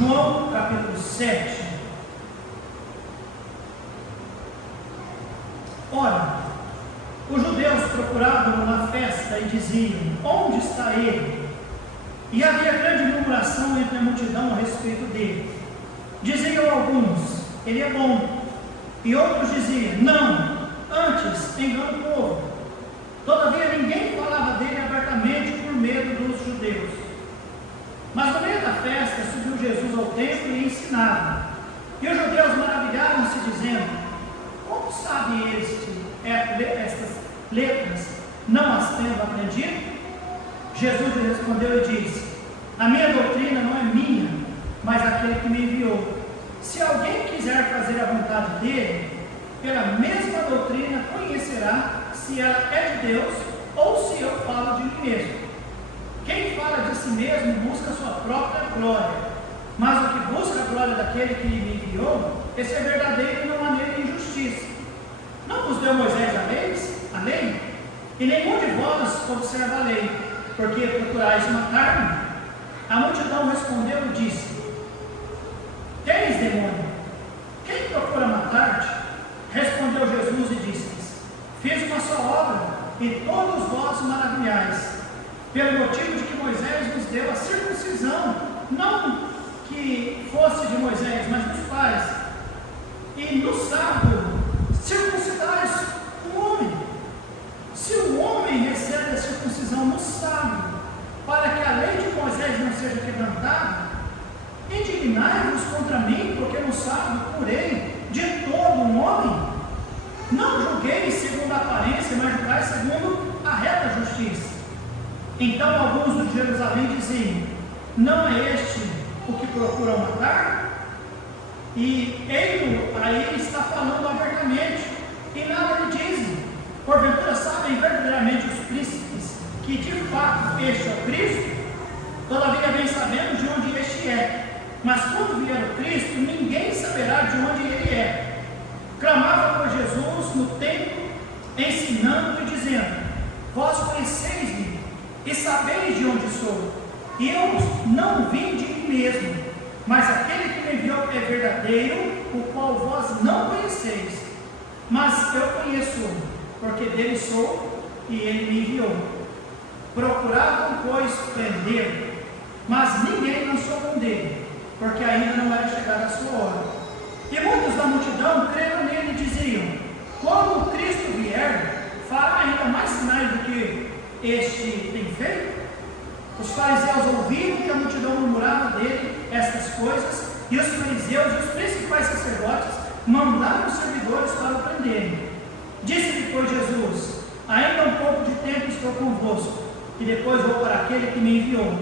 João capítulo 7. Ora, os judeus procuravam na festa e diziam: onde está ele? E havia grande murmuração entre a multidão a respeito dele. Diziam alguns: ele é bom. E outros diziam: não, antes engana o povo. Todavia ninguém falava dele abertamente por medo dos judeus. Mas no meio da festa subiu Jesus ao templo e ensinava. E os judeus maravilhavam-se, dizendo: como sabe estas letras, não as tendo aprendido? Jesus lhe respondeu e disse: a minha doutrina não é minha, mas aquele que me enviou. Se alguém quiser fazer a vontade dele, pela mesma doutrina conhecerá se ela é de Deus ou se eu falo de mim mesmo. Quem fala de si mesmo busca sua própria glória, mas o que busca a glória daquele que me enviou, esse é verdadeiro e não há nele injustiça. Não vos deu Moisés a lei? E nenhum de vós observa a lei, porque procurais matar-me? A multidão respondeu e disse: tens demônio, quem procura matar-te? Respondeu Jesus e disse-lhes: fiz uma só obra, e todos vós maravilhais, pelo motivo de que Moisés nos deu a circuncisão, não que fosse de Moisés, mas dos pais. E no sábado circuncidais o homem. Se o homem recebe a circuncisão no sábado, para que a lei de Moisés não seja quebrantada, indignai-vos contra mim, porque no sábado curei de todo um homem. Não julgueis segundo a aparência, mas julgai segundo a reta justiça. Então alguns de Jerusalém diziam: não é este o que procuram matar? E ele aí está falando abertamente, e nada lhe dizem. Porventura sabem verdadeiramente os príncipes que de fato este é o Cristo? Todavia bem sabemos de onde este é, mas quando vier o Cristo, ninguém saberá de onde ele é. Clamava por Jesus no templo, ensinando e dizendo: vós conheceis-me e sabeis de onde sou. Eu não vim de mim mesmo, mas aquele que me enviou é verdadeiro, o qual vós não conheceis. Mas eu conheço, porque dele sou e ele me enviou. Procuravam, pois, prender-o, mas ninguém lançou mão dele, porque ainda não era chegada a sua hora. E muitos da multidão creram nele e diziam: quando o Cristo vier, fará ainda mais sinais do que este tem feito? Os fariseus ouviram que a multidão murmurava dele estas coisas, e os fariseus e os principais sacerdotes mandaram os servidores para o prenderem. Disse-lhe, pois, Jesus: ainda um pouco de tempo estou convosco, e depois vou para aquele que me enviou.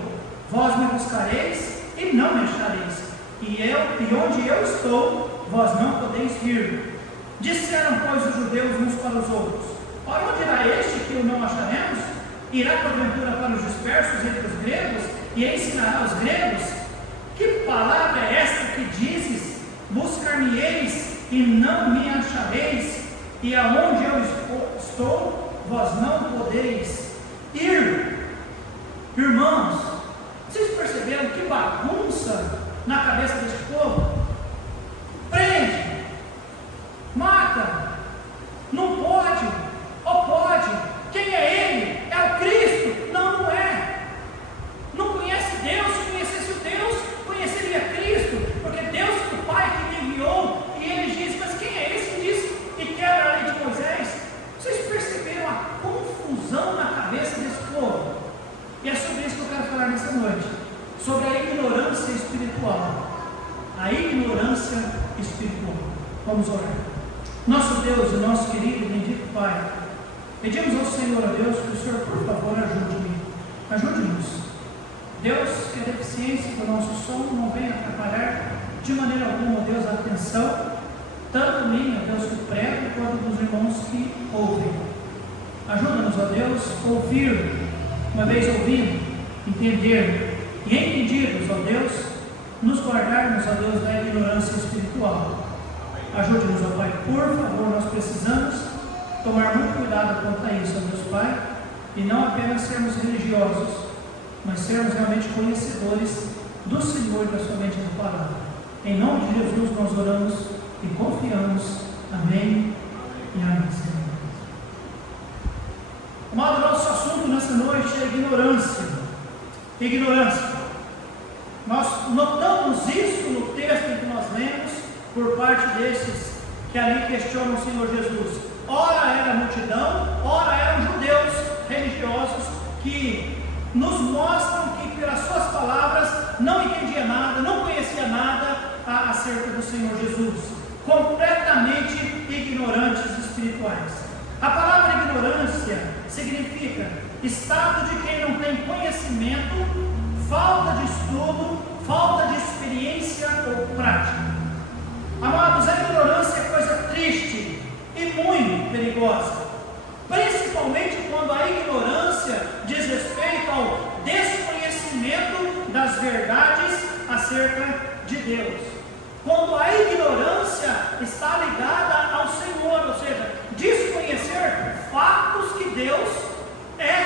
Vós me buscareis e não me achareis, e onde eu estou, vós não podeis vir. Disseram, pois, os judeus uns para os outros: ora, onde irá este que o não acharemos? Irá porventura para os dispersos entre os gregos e ensinará aos gregos? Que palavra é esta que dizes: buscar-me-eis e não me achareis, e aonde eu estou, vós não podeis ir? Irmãos, vocês perceberam que bagunça na cabeça deste povo? Prende, mata, não pode, ou pode. Quem é ele? É o Cristo? Não, não é. Não conhece Deus. Se conhecesse o Deus, conheceria Cristo, porque Deus é o Pai que me enviou. E ele diz: mas quem é esse que diz e quebra a lei de Moisés? Vocês perceberam a confusão na cabeça desse povo? E é sobre isso que eu quero falar nessa noite, sobre a ignorância espiritual. A ignorância espiritual. Vamos orar. Nosso Deus e nosso querido e bendito Pai, pedimos ao Senhor, a Deus, que o Senhor, por favor, ajude-nos. Deus, que a deficiência do nosso som não venha atrapalhar de maneira alguma, Deus, a atenção, tanto minha, Deus, que prego, quanto dos irmãos que ouvem. Ajuda-nos, ó Deus, a ouvir, uma vez ouvindo, entender e entendidos, ó Deus, nos guardarmos, ó Deus, da ignorância espiritual. Ajude-nos, ó Pai, por favor, nós precisamos tomar muito cuidado quanto a isso, ó Deus Pai, e não apenas sermos religiosos, mas sermos realmente conhecedores do Senhor e da sua bendita palavra. Em nome de Jesus nós oramos e confiamos. Amém e amém, Senhor. Amado, nosso assunto nessa noite é ignorância. Ignorância. Nós notamos isso no texto que nós lemos por parte desses que ali questionam o Senhor Jesus. Ora era multidão, ora eram judeus religiosos que nos mostram que pelas suas palavras não entendia nada, não conhecia nada acerca do Senhor Jesus, completamente ignorantes espirituais. A palavra ignorância significa estado de quem não tem conhecimento, falta de estudo, falta de experiência ou prática. Amados, a ignorância é coisa triste e muito perigosa, principalmente quando a ignorância diz respeito ao desconhecimento das verdades acerca de Deus. Quando a ignorância está ligada ao Senhor, ou seja, desconhecer fatos que Deus é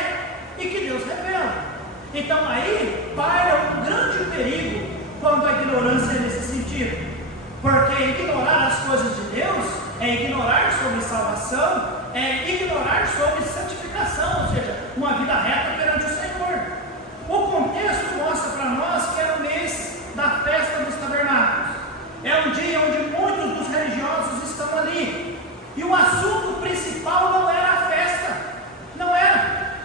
e que Deus revela. Então aí paira um grande perigo quando a ignorância é nesse sentido, porque ignorar as coisas de Deus é ignorar sobre salvação, é ignorar sobre santificação, ou seja, uma vida reta perante o Senhor. O contexto mostra para nós que é o mês da festa dos tabernáculos. É um dia onde muitos dos religiosos estão ali. E o assunto principal não era a festa. Não era.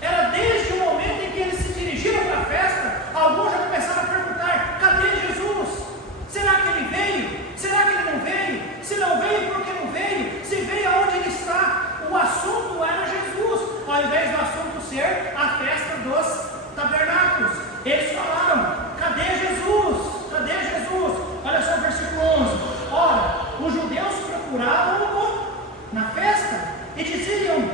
Era desde o momento em que eles se dirigiram para a festa, alguns já começaram a perguntar: cadê Jesus? Será que ele veio? Será que ele não veio? Se não veio, por que não veio? Se veio, aonde ele está? O assunto era Jesus, ao invés do assunto ser a festa dos tabernáculos. Eles falaram: cadê Jesus? Cadê Jesus? Olha só o versículo 11. Ora, os judeus procuravam-no na festa e diziam: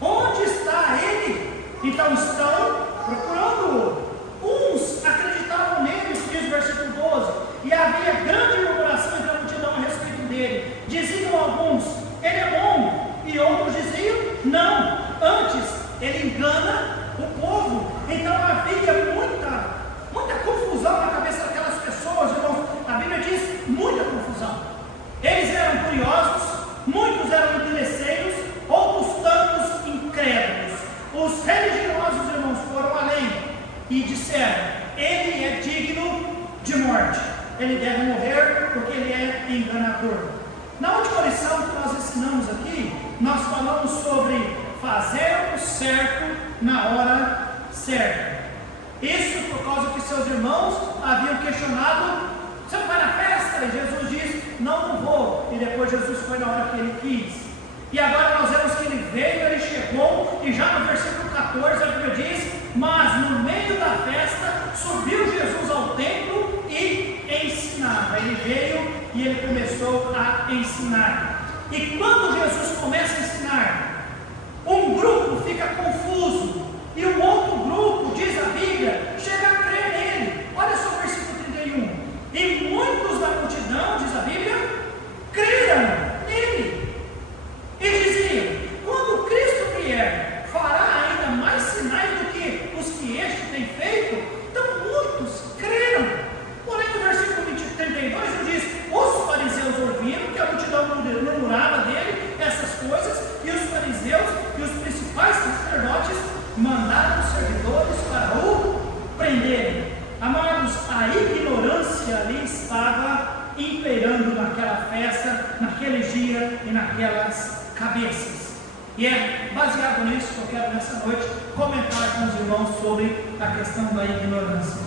onde está ele? Então estão procurando-o. Uns acreditavam nele, diz o versículo 12, e havia grande murmuração entre a multidão a respeito dele. Diziam alguns: ele é bom, e outros diziam: não, antes ele engana o povo. Então havia muita confusão na cabeça daquelas pessoas, irmãos. A Bíblia diz muita confusão. Eles eram curiosos, muitos eram interesseiros, outros tantos incrédulos. Os religiosos, irmãos, foram além e disseram: ele é digno de morte, ele deve morrer porque ele é enganador. Na última lição que nós ensinamos aqui, nós falamos sobre fazer o certo na hora certa. Isso por causa que seus irmãos haviam questionado: você não vai na festa? E Jesus diz: não vou. E depois Jesus foi na hora que ele quis. E agora nós vemos que ele veio, ele chegou, e já no versículo 14 a Bíblia diz: mas no meio da festa subiu Jesus ao templo e ensinava. Ele veio e ele começou a ensinar. E quando Jesus começa a ensinar, um grupo fica confuso e o outro grupo, diz a Bíblia, chega a crer nele. Olha só o versículo 31. E muitos da multidão, diz a Bíblia, creram nele e diziam: quando Cristo vier, fará ainda mais sinais do que os que este tem feito? Então muitos creram. Porém no versículo 32 ele diz: os fariseus ouviram que a multidão murmurava dele essas coisas, e os fariseus e os principais sacerdotes mandaram os servidores para o prenderem. Amados, a ignorância ali estava imperando naquela festa, naquele dia e naquelas cabeças. E é baseado nisso que eu quero nessa noite comentar com os irmãos sobre a questão da ignorância.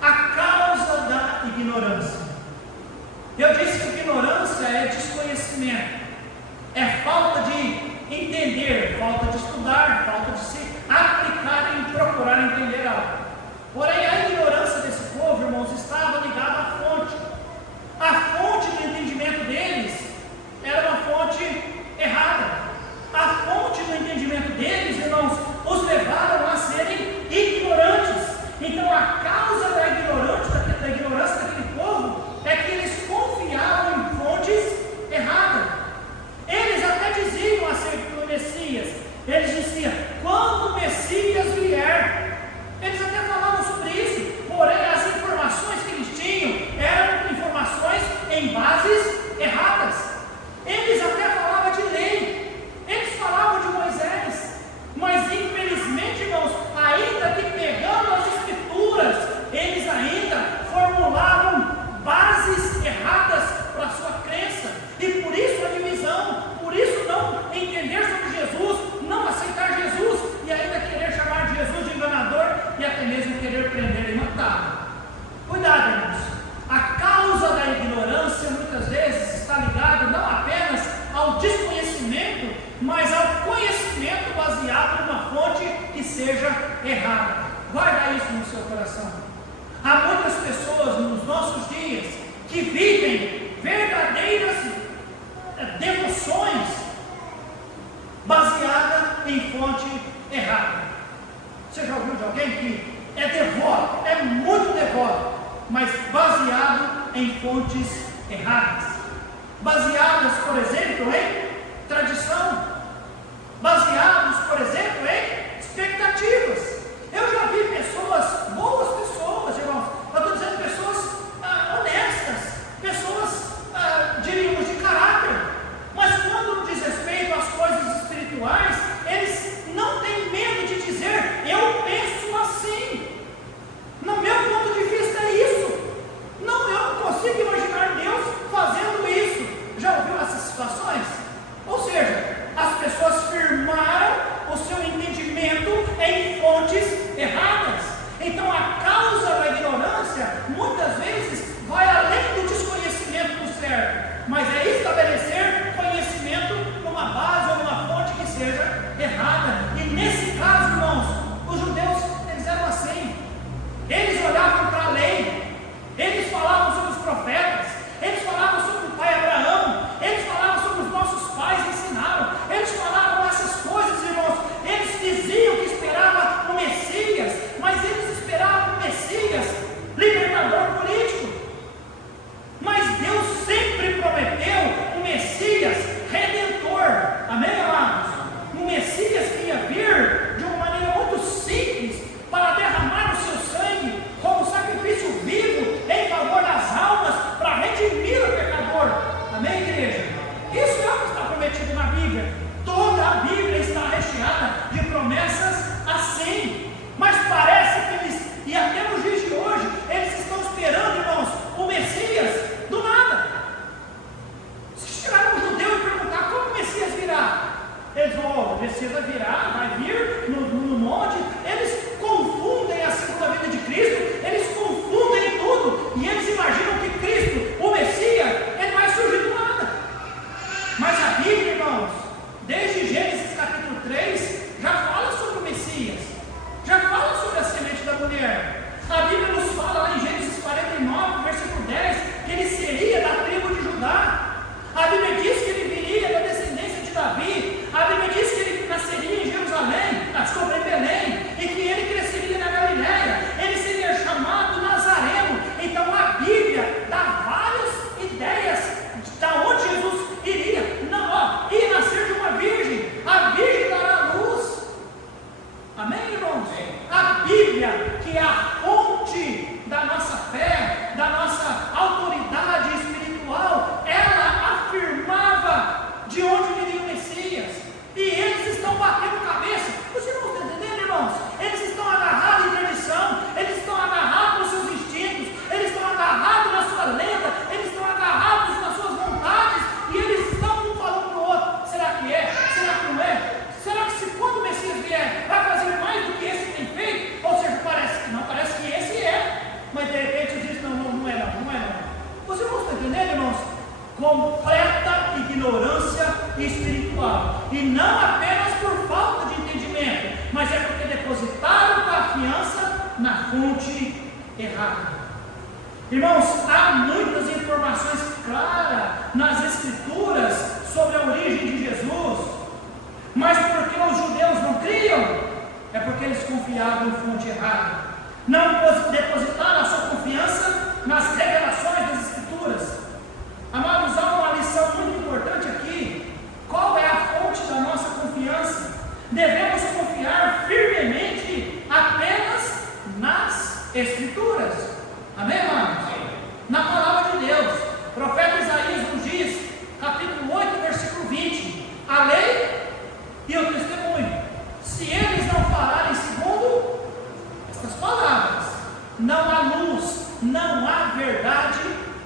A causa da ignorância. Eu disse que ignorância é desconhecimento, é falta de entender, falta de estudar, falta de se aplicar em procurar entender algo. Porém, a ignorância desse povo, irmãos, estava ligada à fonte. A fonte do entendimento deles era uma fonte errada. A fonte do entendimento deles, irmãos, os levaram a serem ignorantes. Então, a causa da ignorância daquele povo é que eles confiavam em fontes erradas. Eles até diziam acerca do Messias. Eles diziam: quando o Messias vier, depositado. Cuidado, irmãos. A causa da ignorância muitas vezes está ligada não apenas ao desconhecimento, mas ao conhecimento baseado numa fonte que seja errada. Guarda isso no seu coração. Há muitas pessoas nos nossos dias que vivem verdadeiras devoções baseadas em fonte errada. Você já ouviu de alguém que é devoto, é muito devoto, mas baseado em fontes erradas? Baseadas, por exemplo, em tradição, baseados, por exemplo, em expectativas. Eu já vi pessoas, boas pessoas, irmãos, eu estou dizendo pessoas honestas, pessoas, diríamos, de caráter, mas quando diz respeito às coisas espirituais, eles não têm medo de dizer: eu penso assim, no meu ponto de vista é isso, não, eu não consigo imaginar Deus fazendo isso. Já ouviu essas situações? Ou seja, as pessoas firmaram o seu entendimento em fontes erradas. Então a causa da ignorância muitas vezes vai além do desconhecimento do certo, mas é estabelecer conhecimento numa base ou numa fonte que seja errada. E nesse caso, irmãos, os judeus, eles eram assim. Eles olhavam para a lei, eles falavam sobre os profetas, eles falavam sobre o pai Abraão, eles falavam sobre os nossos pais ensinaram, eles falavam essas coisas, irmãos. Eles diziam que esperavam o Messias, mas eles esperavam o Messias libertador político. Mas Deus sempre prometeu um Messias redentor. Amém, amados? Um Messias que ia vir de uma maneira muito simples para derramar o seu sangue como sacrifício vivo em favor das almas, para redimir o pecador. Amém, igreja? Isso é o que está prometido na Bíblia. Toda a Bíblia está recheada de promessas assim. Mas parece que eles, e até nos dias de hoje, eles estão esperando, irmãos, o Messias do nada. Se chegar um judeu e perguntar como o Messias virá, eles vão: o Messias vai virar, vai vir no monte. Eles confundem a segunda vinda de Cristo, eles confundem tudo, e eles imaginam que Cristo, o Messias, ele vai surgir do nada. Mas a Bíblia, irmãos, desde Gênesis capítulo 3, já fala sobre o Messias, já fala sobre a semente da mulher. A Bíblia nos fala lá em Gênesis 49, versículo 10, que ele seria da tribo de Judá. A Bíblia diz que ele viria da descendência de Davi. A Bíblia diz que ele nasceria em Jerusalém, em Belém, e que ele cresceria na Galileia. Ele seria chamado Nazareno. Então a Bíblia dá várias ideias de onde Jesus iria. Não, ia nascer de uma virgem. A virgem dará a luz. Amém, irmãos? A Bíblia, que é a fonte da nossa fé, da nossa autoridade espiritual, ela afirmava de onde viria o Messias. E eles estão batendo cabeça. Vocês não estão entendendo, irmãos? Eles estão agarrados em tradição, eles estão agarrados nos seus instintos, eles estão agarrados na sua lenda, eles estão agarrados nas suas vontades, e eles estão um falando para o outro: será que é? Será que não é? Será que se quando o Messias vier, vai fazer mais do que esse tem feito? Ou seja, parece que não, parece que esse é. Mas de repente diz: não é não. Vocês não estão entendendo, irmãos? Completa ignorância espiritual. E não apenas por falta de entendimento, mas é porque depositaram confiança na fonte errada. Irmãos, há muitas informações claras nas Escrituras sobre a origem de Jesus, mas porque os judeus não criam, é porque eles confiavam em fonte errada. Não depositaram a sua confiança nas revelações das Escrituras. Amados, há uma lição muito importante aqui. Qual é a fonte da nossa confiança? Devemos confiar firmemente apenas nas Escrituras. Amém, amados? Na palavra de Deus. O profeta Isaías nos diz, capítulo 8, versículo 20: a lei e o testemunho, se eles não falarem segundo estas palavras, não há luz, não há verdade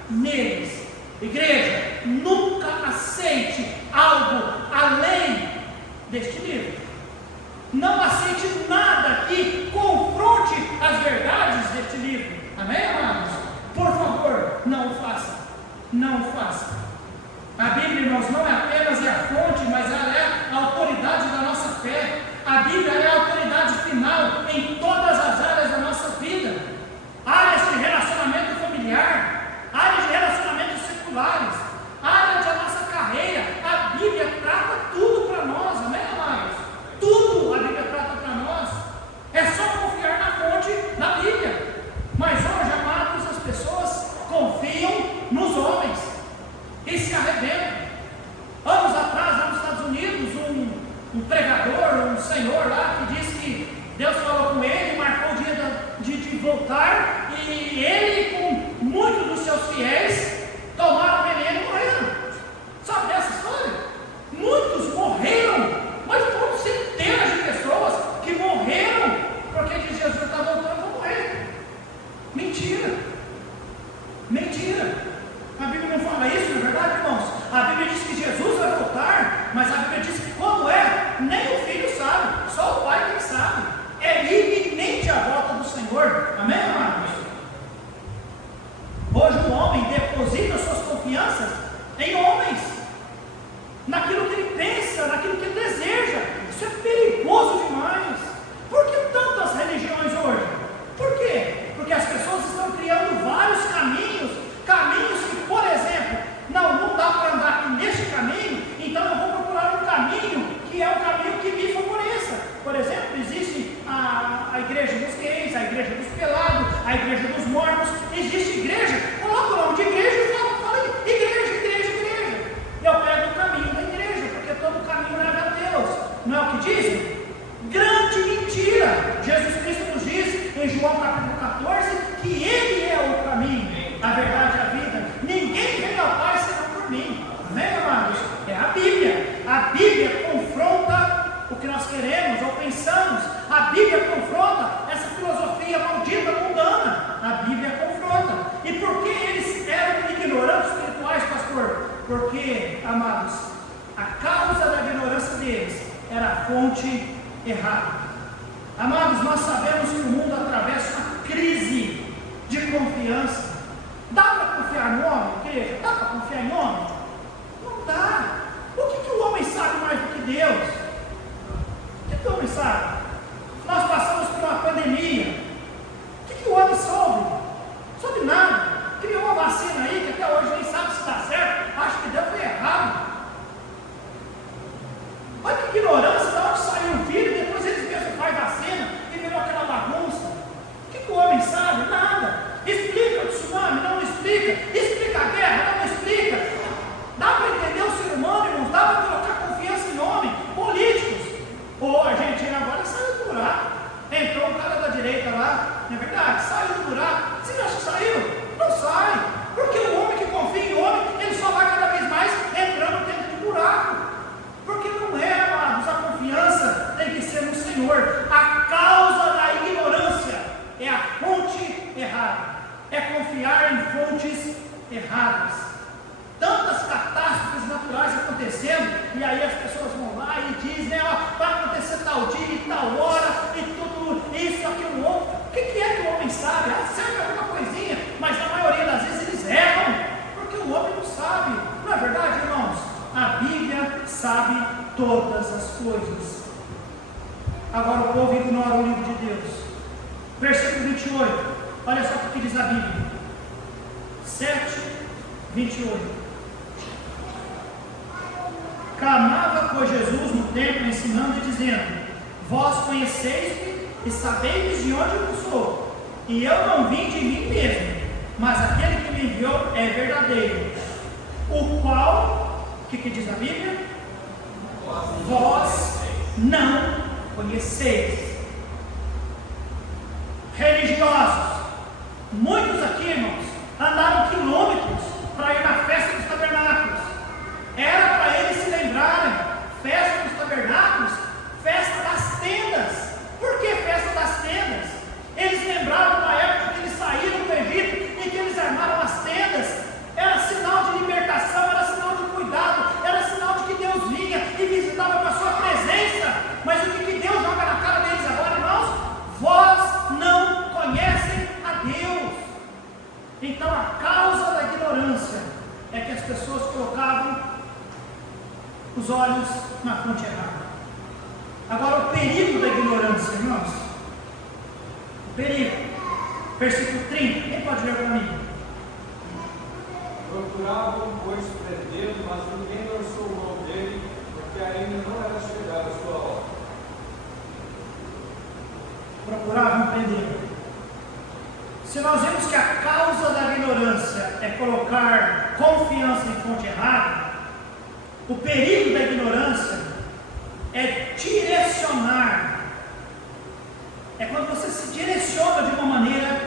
neles. Igreja, nunca aceite algo além deste livro. Não aceite nada que confronte as verdades deste livro. voltar, e ele com muitos dos seus fiéis tomaram veneno e morreram. Sabe dessa história? Muitos morreram, mas foram centenas de pessoas que morreram porque diz: Jesus está voltando, vou morrer. Mentira. Mentira. A Bíblia não fala isso, não é verdade, irmãos? A Bíblia diz que Jesus vai voltar, mas a Bíblia diz que quando é, nem o Filho sabe, só o Pai quem sabe. É iminente a volta do Senhor. Amém, amados? Hoje o homem deposita suas confianças em homens, naquilo que ele pensa, naquilo que ele deseja. Isso é perigoso demais. Por que tantas religiões hoje? Por quê? Porque as pessoas estão criando vários caminhos que, por exemplo, não dá para andar aqui neste caminho, então eu vou procurar um caminho que é o caminho que me favoreça. Por exemplo, existe a igreja dos gays, a igreja dos pelados, a igreja dos mortos. Existe igreja, coloca o nome de igreja e fala igreja. Eu pego o caminho da igreja, porque todo caminho leva a Deus. Não é o que dizem? Grande mentira! Jesus Cristo nos diz em João capítulo 14 que Ele é o caminho, a verdade e a vida. Ninguém vem ao Pai senão por mim. Amém, amados? É a Bíblia. A Bíblia confronta o que nós queremos ou pensamos. A Bíblia confronta essa filosofia maldita, mundana. A Bíblia confronta. E por que eles eram ignorantes espirituais, pastor? Porque, amados, a causa da ignorância deles era a fonte errada. Amados, nós sabemos que o mundo atravessa uma crise de confiança. Dá para confiar no homem, igreja? Dá para confiar em homem? Não dá. O que o homem sabe mais do que Deus? O que o homem sabe? Nós passamos por uma pandemia. O que o homem soube? Soube nada. Criou uma vacina aí que até hoje nem sabe se está certo. Acho que deu foi errado. Olha que ignorância, de onde saiu o vírus, depois eles mesmos fazem vacina e virou aquela bagunça. O que o homem sabe? Nada. Explica o tsunami? Não explica. Explica a guerra? Não explica. Dá para entender o ser humano, irmãos? Dá para colocar confiança em homem? Políticos. Ou a Argentina agora saiu do buraco. Entrou um cara da direita lá, não é verdade? Saiu do buraco. Você acha que saiu? Não sai. Porque o homem que confia em homem, ele só vai cada vez mais entrando dentro do buraco. Porque não é, amados, a confiança tem que ser no Senhor. A causa da ignorância é a fonte errada. É confiar em fontes erradas. Tantas catástrofes naturais acontecendo, e aí as pessoas vão lá e dizem, vai acontecer tal dia e tal hora, e tudo isso, aquilo, outro. O que é que o homem sabe? Sabe alguma coisinha, mas na maioria das vezes eles erram, porque o homem não sabe. Não é verdade, irmãos? A Bíblia sabe todas as coisas. Agora o povo ignora o livro de Deus. Versículo 28. Olha só o que diz a Bíblia. 7:28. Clamava, pois, Jesus no templo, ensinando e dizendo: Vós conheceis-me e sabeis de onde eu sou, e eu não vim de mim mesmo, mas aquele que me enviou é verdadeiro, o qual, o que diz a Bíblia? Vós não conheceis. Religiosos, muitos aqui, irmãos, andaram quilômetros para ir na festa dos tabernáculos. Era para eles se lembrarem, festa dos tabernáculos, festa das tendas. Por que festa das tendas? Eles lembraram da época que eles saíram do Egito e que eles armaram as tendas. Era sinal de libertação, era sinal de cuidado, era sinal de que Deus vinha e visitava com a sua presença. Mas o que Deus joga na cara deles agora, irmãos? Vós não conhecem a Deus. Então a causa da ignorância é que as pessoas colocavam os olhos na fonte errada. Agora o perigo da ignorância, irmãos. O perigo. Versículo 30. Quem pode ler para mim? Procuravam, pois, prendê-lo, mas ninguém lançou mão dele, porque ainda não era chegada a sua hora. Procuravam prendê-lo. Se nós vemos que a causa da ignorância é colocar confiança em fonte errada, o perigo da ignorância é direcionar. É quando você se direciona de uma maneira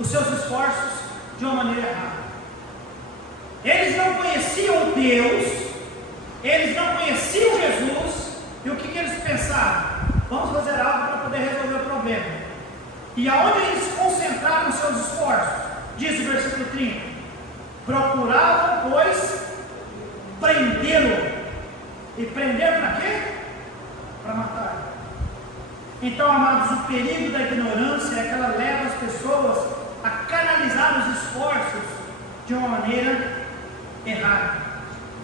os seus esforços de uma maneira errada. Eles não conheciam Deus, eles não conheciam Jesus, e o que eles pensaram? Vamos fazer algo para poder resolver o problema. E aonde eles concentraram seus esforços? Diz o versículo 30: procuravam, pois, prendê-lo. E prender para quê? Para matar. Então, amados, o perigo da ignorância é que ela leva as pessoas a canalizar os esforços de uma maneira errada.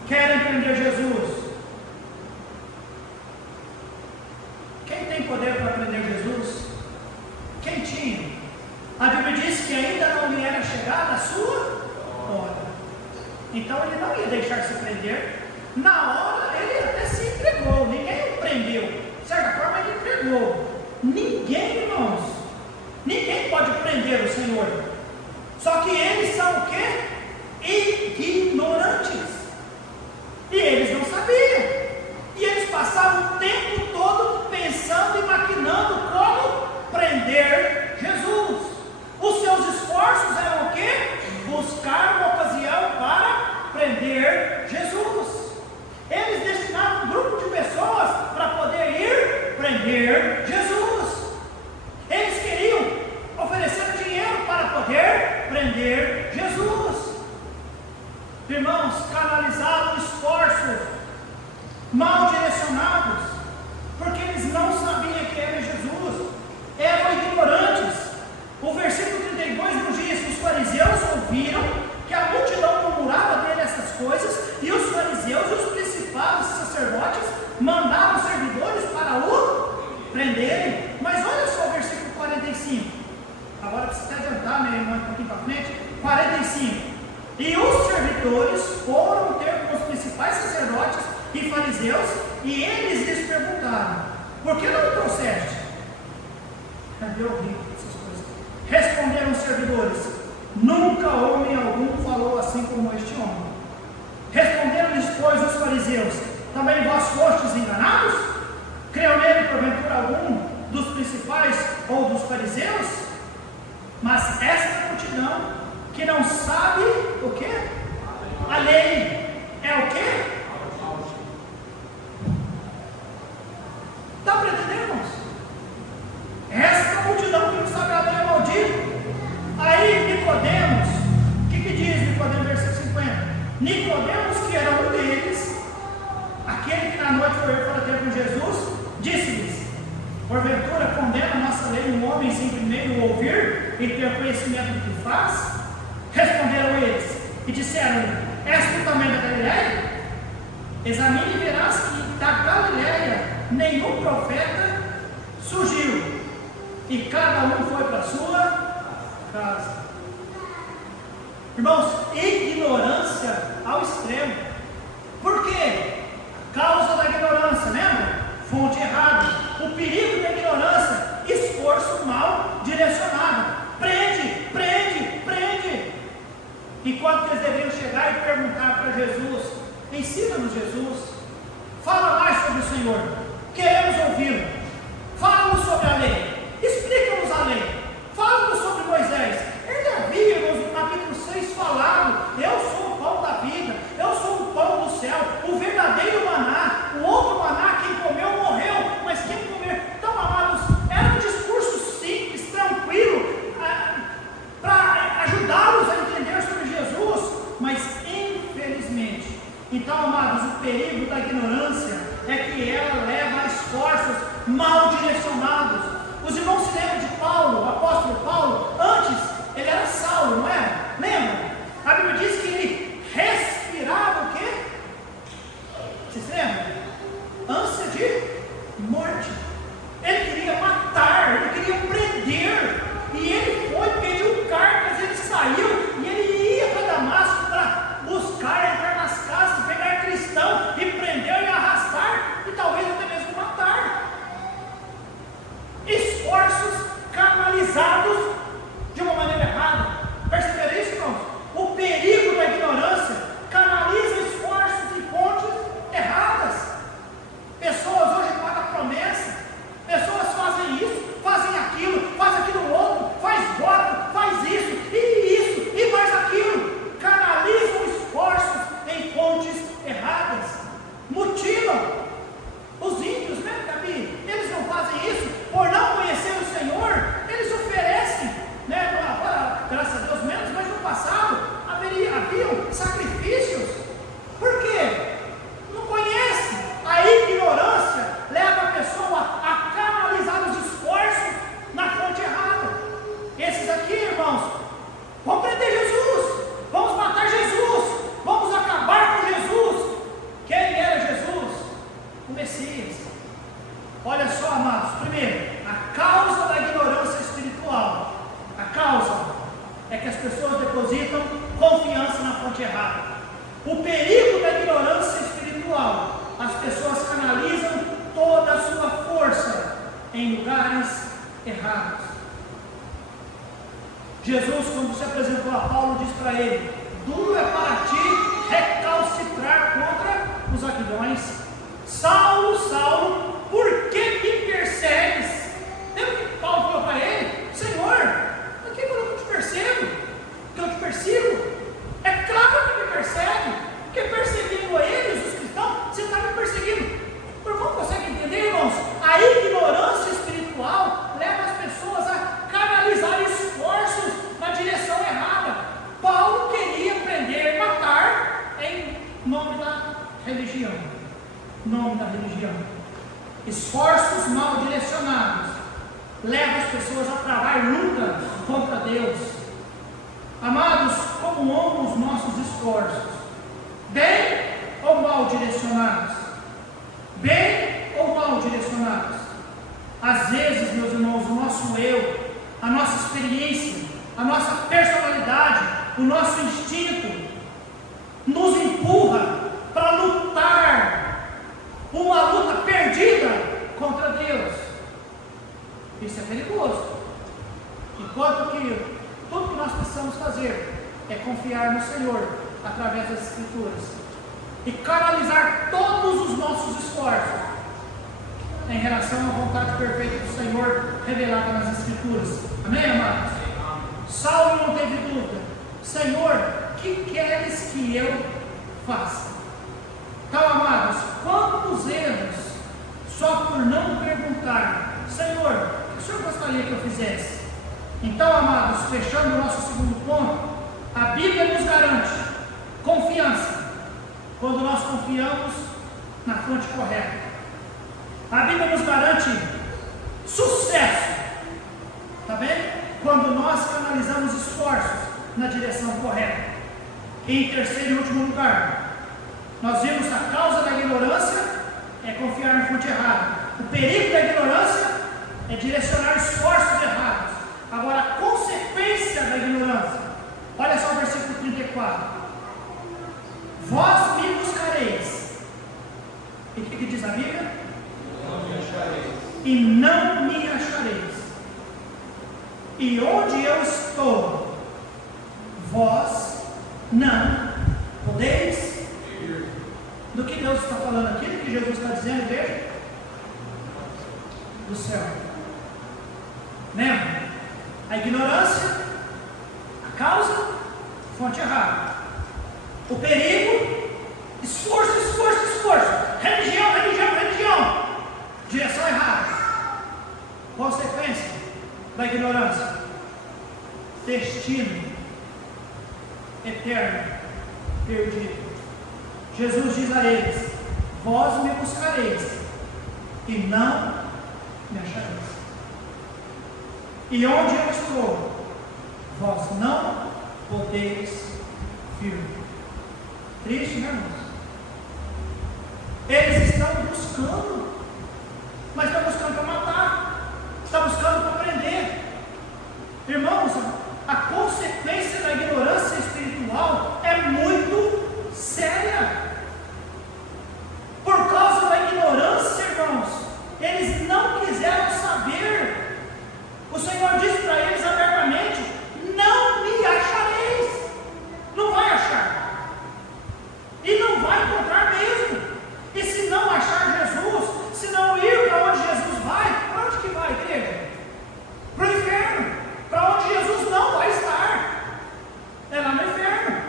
Querem prender Jesus. Quem tem poder para prender Jesus? Quem tinha? A Bíblia diz que ainda não lhe era chegada a sua hora. Então ele não ia deixar se prender. Na hora ele até se entregou. Ninguém o prendeu. De certa forma ele entregou. Ninguém, irmãos, ninguém pode prender o Senhor. Só que eles são o quê? Ignorantes. E eles não sabiam. E eles passavam o tempo todo pensando e maquinando como prender Jesus. Os seus esforços eram o quê? Buscar uma ocasião para prender Jesus. Eles destinaram um grupo de pessoas para poder ir prender Jesus. Eles queriam oferecer dinheiro para poder prender Jesus. Irmãos, canalizaram esforços mal direcionados, porque eles não sabiam quem era Jesus, eram ignorantes. O versículo 32 nos diz: os fariseus ouviram que a multidão murmurava dele essas coisas, e os fariseus e os principais sacerdotes mandaram servidores para o prenderem. Mas olha só o versículo 45, agora precisa adiantar, meu irmão, um pouquinho para frente. 45: e os servidores foram ter com os principais sacerdotes e fariseus, e eles lhes perguntaram: por que não o trouxeste? Cadê o rico? Essas coisas. Responderam os servidores: nunca homem algum falou assim como este homem. Responderam-lhes, pois, os fariseus: também vós fostes enganados? Creu nele porventura algum dos principais ou dos fariseus? Mas esta multidão que não sabe o que? A lei é o que? Dá para entender, irmãos? Esta multidão que não sabe a lei é maldito. Aí Nicodemos, o que diz Nicodemos, versículo 50? Nicodemos, que era um deles, aquele que na noite foi para ter com Jesus, disse-lhes: porventura condena a nossa lei um homem sem primeiro ouvir e ter conhecimento do que faz? Responderam eles e disseram-lhe: és tu também da Galileia? Examine e verás que da Galileia nenhum profeta surgiu, e cada um foi para a sua casa. Irmãos, ignorância ao extremo. Por quê? Causa da ignorância, lembra? Fonte errada. O perigo da ignorância: esforço mal direcionado. Prende, prende, prende. Enquanto eles deveriam chegar e perguntar para Jesus: ensina-nos, Jesus, fala mais sobre o Senhor, queremos ouvi-lo. Fala-nos sobre a lei, explica-nos a lei, fala-nos sobre Moisés. Ele havia, irmãos, no capítulo 6 falado: eu sou o pão da vida, eu sou o pão do céu, o verdadeiro maná. O outro maná, quem comeu morreu, mas quem comer. Então, amados, era um discurso simples, tranquilo, para ajudá-los a entender sobre Jesus. Mas então, amados, o perigo da ignorância é que ela leva a esforços fonte errada. O perigo da ignorância espiritual: as pessoas canalizam toda a sua força em lugares errados. Jesus, quando se apresentou a Paulo, disse para ele: duro é para ti recalcitrar contra os aguilhões. Saulo, Saulo, por que me persegues? Lembra que Paulo falou para ele: Senhor, por que eu te percebo? Que eu te persigo? É claro que me persegue, porque perseguindo eles, os cristãos, você está me perseguindo. O irmão consegue entender, irmãos? A ignorância espiritual leva as pessoas a canalizar esforços na direção errada. Paulo queria prender e matar em nome da religião. Nome da religião. Esforços mal direcionados levam as pessoas a travar luta contra Deus. Amados, como vão os nossos esforços? Bem ou mal direcionados? Bem ou mal direcionados? Às vezes, meus irmãos, o nosso eu, a nossa experiência, a nossa personalidade, o nosso instinto nos empurra para lutar uma luta perdida contra Deus. Isso é perigoso. Enquanto que tudo que nós precisamos fazer é confiar no Senhor através das Escrituras e canalizar todos os nossos esforços em relação à vontade perfeita do Senhor revelada nas Escrituras. Amém, amados? Saulo não teve dúvida: Senhor, que queres que eu faça? Então, amados, quantos erros só por não perguntar: Senhor, o que o Senhor gostaria que eu fizesse? Então, amados, fechando o nosso segundo ponto, a Bíblia nos garante confiança quando nós confiamos na fonte correta. A Bíblia nos garante sucesso, tá bem? Quando nós canalizamos esforços na direção correta. E em terceiro e último lugar, nós vimos que a causa da ignorância é confiar na fonte errada. O perigo da ignorância é direcionar esforços errados. Agora, a consequência da ignorância, olha só o versículo 34: vós me buscareis. E o que diz a Bíblia? Não me achareis. E não me achareis. E onde eu estou, vós não podeis ir. Do que Deus está falando aqui, do que Jesus está dizendo, veja, do céu. Lembra? A ignorância, a causa, fonte errada. O perigo, esforço, esforço, esforço. Religião, religião, religião. Direção errada. Consequência da ignorância: destino eterno perdido. Jesus diz a eles: vós me buscareis e não me achareis. E onde eu estou, vós não podeis vir. Triste, né, irmãos? Eles estão buscando, mas estão buscando para matar, estão buscando para prender. Irmãos, a consequência da ignorância espiritual é muito séria. Por causa da ignorância, irmãos, eles não quiseram saber. O Senhor disse para eles abertamente: não me achareis. Não vai achar. E não vai encontrar mesmo. E se não achar Jesus, se não ir para onde Jesus vai, para onde que vai, igreja? Para o inferno. Para onde Jesus não vai estar. É lá no inferno.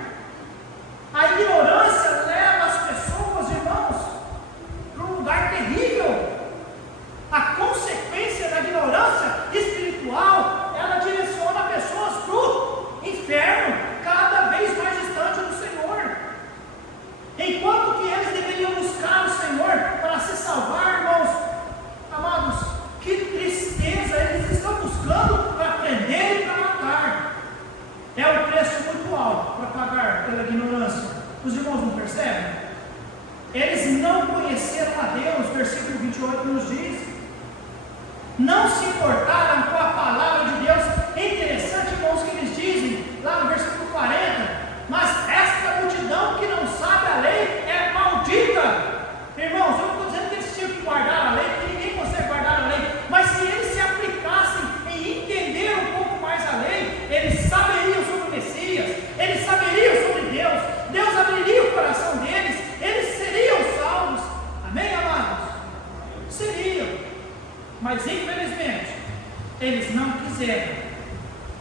A ignorância leva as pessoas, irmãos, para um lugar terrível. A consequência da ignorância espiritual, ela direciona pessoas para o inferno, cada vez mais distante do Senhor. Enquanto que eles deveriam buscar o Senhor para se salvar, irmãos, amados, que tristeza, eles estão buscando para prender e para matar. É um preço muito alto para pagar pela ignorância. Os irmãos não percebem? Eles não conheceram a Deus, versículo 28 nos diz. Não se importaram com a palavra de Deus. É interessante, irmãos, que eles dizem lá no versículo 40: mas esta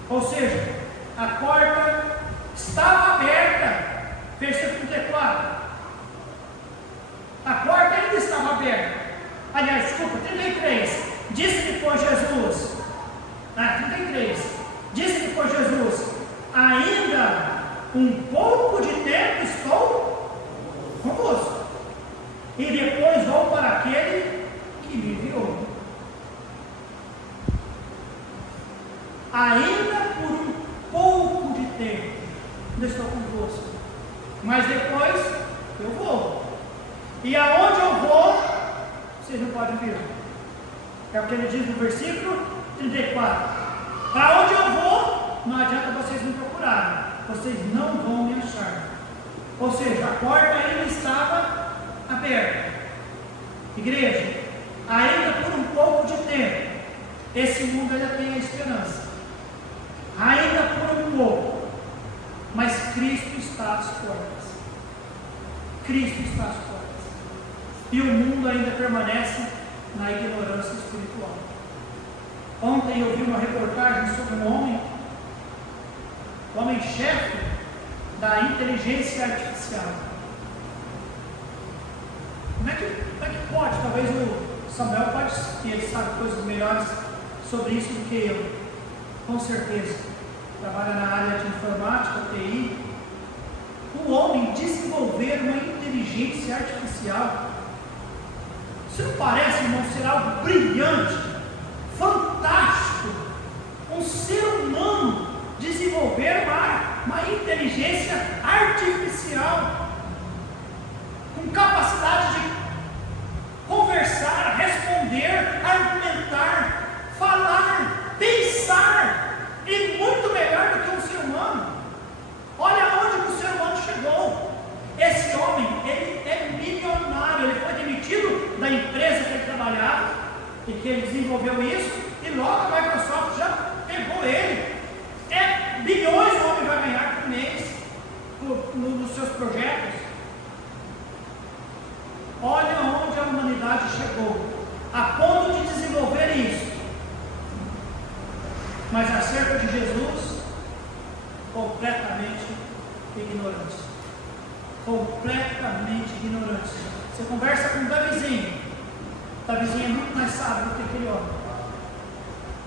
Ou seja, a porta estava aberta. Versículo 34. A porta ainda estava aberta. Aliás, desculpa, 33. Disse-lhe, pois, Jesus. 33. Disse-lhe, pois, Jesus: ainda um pouco de tempo estou convosco, e depois vou para aquele que me enviou. Ainda por um pouco de tempo ainda estou convosco, mas depois eu vou. E aonde eu vou, vocês não podem vir. É o que ele diz no versículo 34. Para onde eu vou, não adianta vocês me procurarem, vocês não vão me achar. Ou seja, a porta ainda estava aberta. Igreja, ainda por um pouco de tempo, esse mundo ainda tem a esperança. Ainda por um pouco, mas Cristo está às portas. Cristo está às portas. E o mundo ainda permanece na ignorância espiritual. Ontem eu vi uma reportagem sobre um homem-chefe da inteligência artificial. Como é que pode? Talvez o Samuel pode, que ele sabe coisas melhores sobre isso do que eu, com certeza. Trabalha na área de informática, TI. O homem desenvolver uma inteligência artificial. Isso não parece, irmão, ser algo brilhante, fantástico? Um ser humano desenvolver uma inteligência artificial com capacidade de conversar, responder, argumentar, falar, pensar, e muito melhor do que um ser humano. Olha onde o ser humano chegou. Esse homem, ele é milionário. Ele foi demitido da empresa que ele trabalhava e que ele desenvolveu isso, e logo a Microsoft já pegou ele. Bilhões o homem vai ganhar por mês nos seus projetos. Olha onde a humanidade chegou, a ponto de desenvolver isso. Mas acerca de Jesus, completamente ignorante. Completamente ignorante. Você conversa com o Davizinho é muito mais sábio do que aquele homem.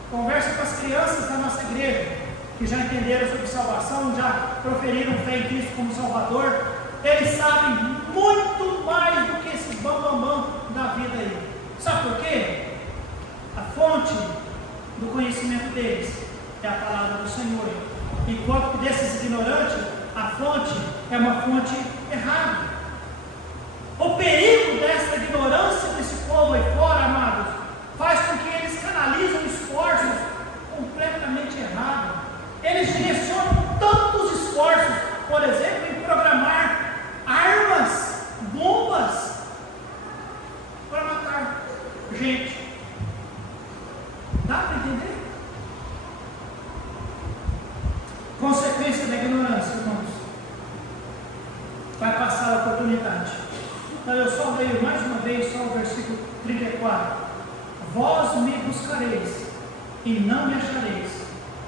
Conversa com as crianças da nossa igreja, que já entenderam sobre salvação, já proferiram fé em Cristo como Salvador. Eles sabem muito mais do que esses bambambam da vida aí. Sabe por quê? A fonte do conhecimento deles é a palavra do Senhor. Enquanto que desses ignorantes, a fonte é uma fonte errada. O perigo dessa ignorância desse povo aí fora, amados, faz com que eles canalizam esforços completamente errados. Eles direcionam tantos esforços, por exemplo, em programar armas, bombas, para matar gente. Dá para entender? Consequência da ignorância, irmãos. Vai passar a oportunidade. Então eu só leio mais uma vez só o versículo 34. Vós me buscareis e não me achareis,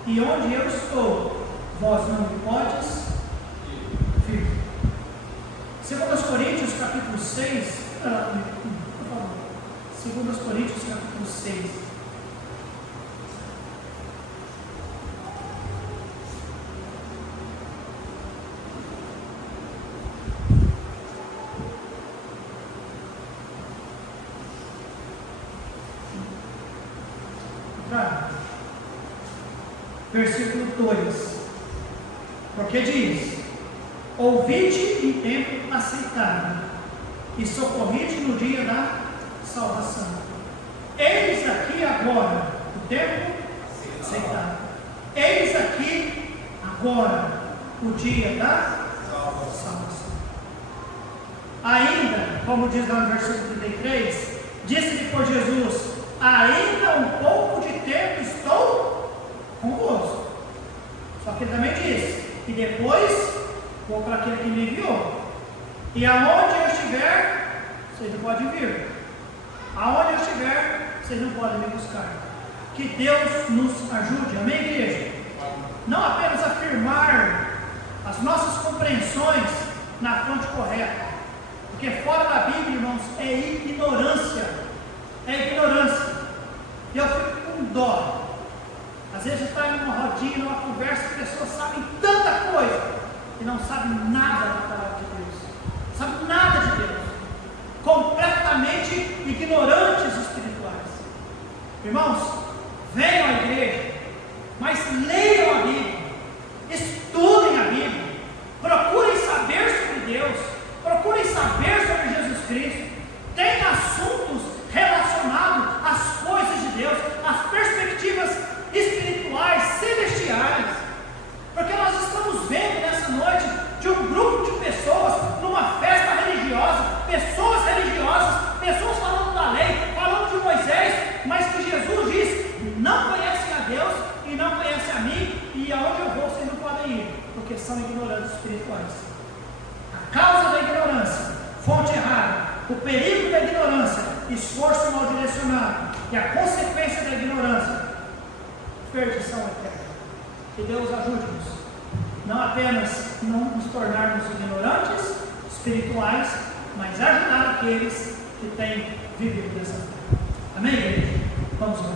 e onde eu estou, vós não me podes vir. 2 Coríntios capítulo 6, por favor. 2 Coríntios capítulo 6. Versículo 2, porque diz: ouvide em tempo aceitável e socorride no dia da salvação. Eis aqui agora o tempo aceitável. Eis aqui agora o dia da salvação. Ainda, como diz lá no versículo 33, disse-lhe por Jesus: ainda um pouco de tempo estou convosco. Só que ele também disse: e depois vou para aquele que me enviou. E aonde eu estiver, vocês não podem vir. Aonde eu estiver, vocês não podem me buscar. Que Deus nos ajude. Amém, igreja? não apenas afirmar as nossas compreensões na fonte correta, porque fora da Bíblia, irmãos, é ignorância. É ignorância. E eu fico com dó. Às vezes está em uma rodinha, numa conversa, as pessoas sabem tanta coisa e não sabem nada da palavra de Deus. Sabem nada de Deus. Completamente ignorantes espirituais. Irmãos, venham à igreja, mas leiam a Bíblia, estudem a Bíblia, procurem saber sobre Deus, procurem saber sobre Jesus Cristo. Tem assuntos relacionados às coisas de Deus, às perspectivas espirituais, celestiais, porque nós estamos vendo nessa noite de um grupo de pessoas numa festa religiosa, pessoas religiosas, pessoas falando da lei, falando de Moisés, mas que Jesus diz, não conhecem a Deus e não conhecem a mim, e aonde eu vou vocês não podem ir, porque são ignorantes espirituais. A causa da ignorância, fonte errada, o perigo da ignorância, esforço mal direcionado, e a consequência da ignorância, perdição eterna. Que Deus ajude-nos, não apenas não nos tornarmos ignorantes espirituais, mas ajudar aqueles que têm vivido dessa forma. Amém, igreja? Vamos orar.